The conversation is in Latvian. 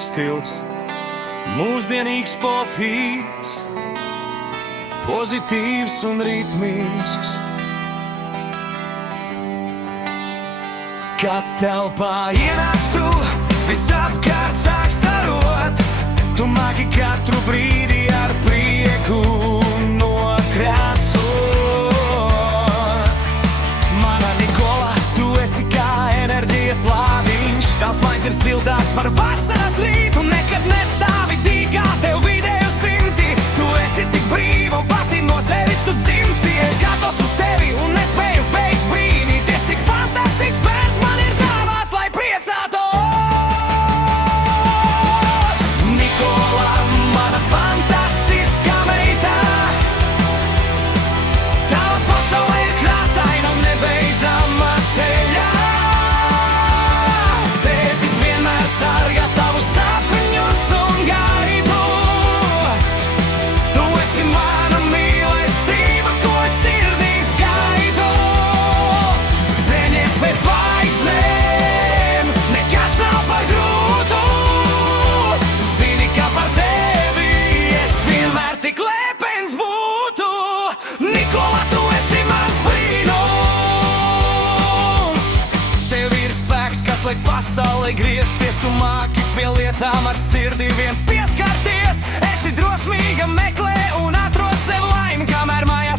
stils, mūsdienīgs pothīts, pozitīvs un ritmisks. Kad telpā ienāc tu, visapkārt sāk starot. Tu māki katru brīdi ar prieku nokrāsot. Mana Nikola, tu esi kā enerģijas lādiņš. Tavs maids ir siltāks par vasaras rītu. Nekad nestāvi dīgā, tev vidēju simti. Tu esi tik brīva un pati no sevis tu dzimsti. Es skatos uz tevi un nespēju beigt brīnīties, cik fantastisks bērns man ir dāvāts, lai priecātos. Nikola, mana fantastiskā meitā, tava pasaule ir krāsaina un nebeidzama ceļā. Tētis vienmēr sargās tavus sapņus un gaidu. Tu esi mana mīlestība, ko es sirdīs gaidu. Zeņies pēc zvaigznēm, nekas nav par grūtu. Zini, ka par tevi es vienmēr tik lepens būtu. Nikola, tu esi mans brīnums. Tev ir spēks, kas liek pasaulē griezties. Tu māki pie lietām ar sirdi vien pieskarties. Esi drosmīga, meklē un atrod sev laimi, kamēr mājā